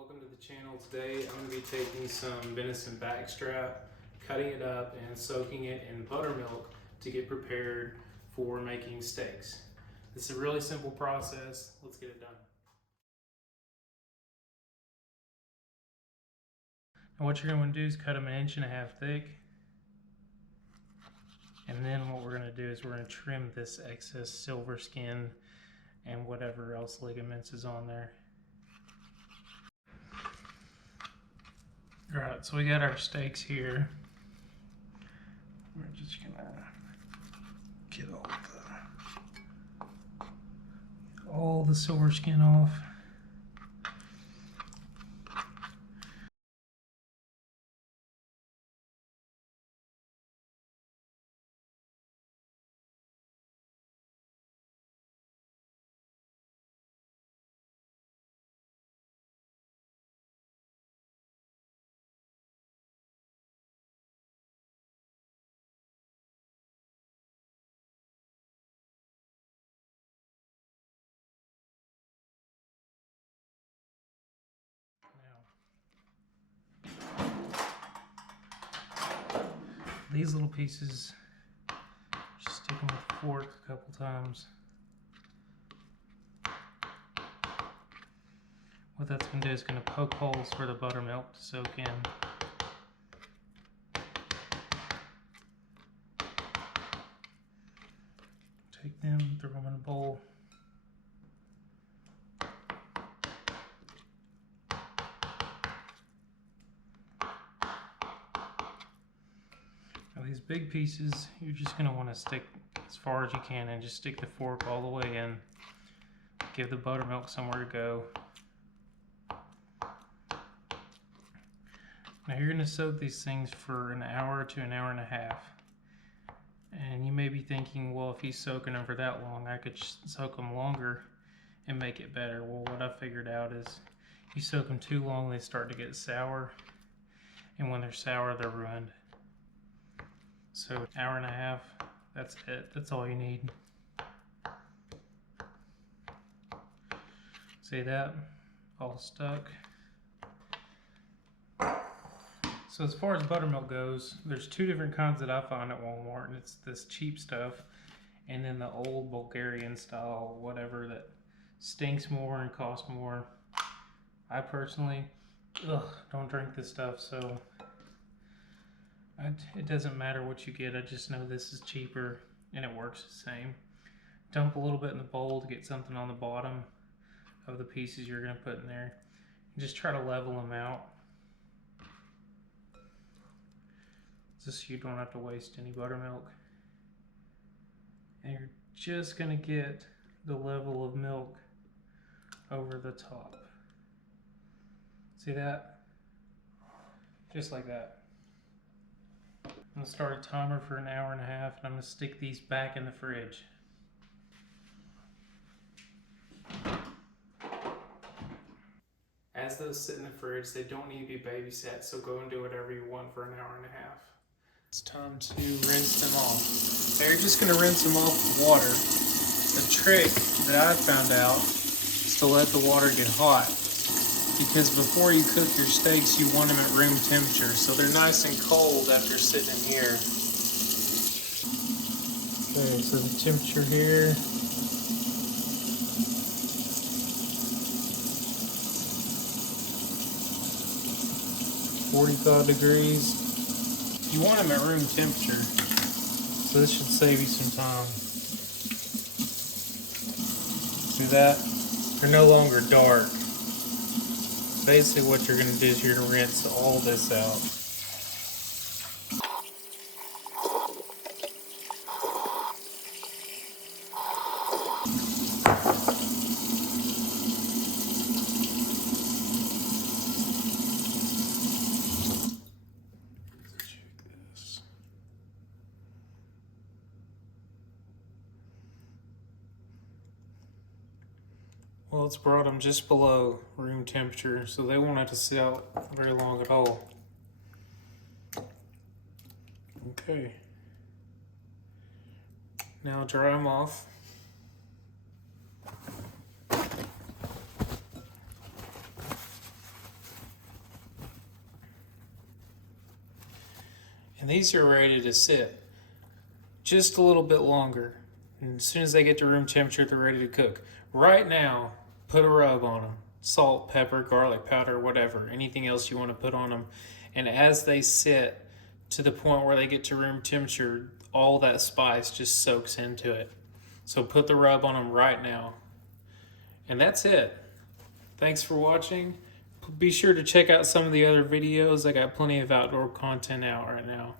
Welcome to the channel. Today I'm going to be taking some venison backstrap, cutting it up and soaking it in buttermilk to get prepared for making steaks. This is a really simple process. Let's get it done. Now what you're going to do is cut them 1.5 inches thick. And then what we're going to do is we're going to trim this excess silver skin and whatever else ligaments is on there. Alright, so we got our steaks here. We're just gonna get all the silver skin off. These little pieces, just stick them with a fork a couple times. What that's going to do is going to poke holes for the buttermilk to soak in. Take them, throw them in a bowl. Now these big pieces, you're just going to want to stick as far as you can and just stick the fork all the way in. Give the buttermilk somewhere to go. Now you're going to soak these things for an hour to an hour and a half. And you may be thinking, well, if he's soaking them for that long, I could soak them longer and make it better. Well, what I figured out is you soak them too long, they start to get sour. And when they're sour, they're ruined. So an hour and a half, that's it. That's all you need. See that? All stuck. So as far as buttermilk goes, there's two different kinds that I find at Walmart, and it's this cheap stuff and then the old Bulgarian style, whatever, that stinks more and costs more. I personally don't drink this stuff, so it doesn't matter what you get. I just know this is cheaper and it works the same. Dump a little bit in the bowl to get something on the bottom of the pieces you're going to put in there. And just try to level them out, just so you don't have to waste any buttermilk. And you're just going to get the level of milk over the top. See that? Just like that. I'm going to start a timer for an hour and a half, and I'm going to stick these back in the fridge. As those sit in the fridge, they don't need to be babysat, so go and do whatever you want for an hour and a half. It's time to rinse them off. Now you're just going to rinse them off with water. The trick that I found out is to let the water get hot, because before you cook your steaks, you want them at room temperature, so they're nice and cold after sitting in here. Okay, so the temperature here, (45 degrees). You want them at room temperature, so this should save you some time. See that? They're no longer dark. Basically what you're going to do is you're going to rinse all this out. Well, it's brought them just below room temperature, so they won't have to sit out very long at all. Okay. Now dry them off. And these are ready to sit just a little bit longer. And as soon as they get to room temperature, they're ready to cook. Right now, put a rub on them. Salt, pepper, garlic powder, whatever. Anything else you want to put on them. And as they sit to the point where they get to room temperature, all that spice just soaks into it. So put the rub on them right now. And that's it. Thanks for watching. Be sure to check out some of the other videos. I got plenty of outdoor content out right now.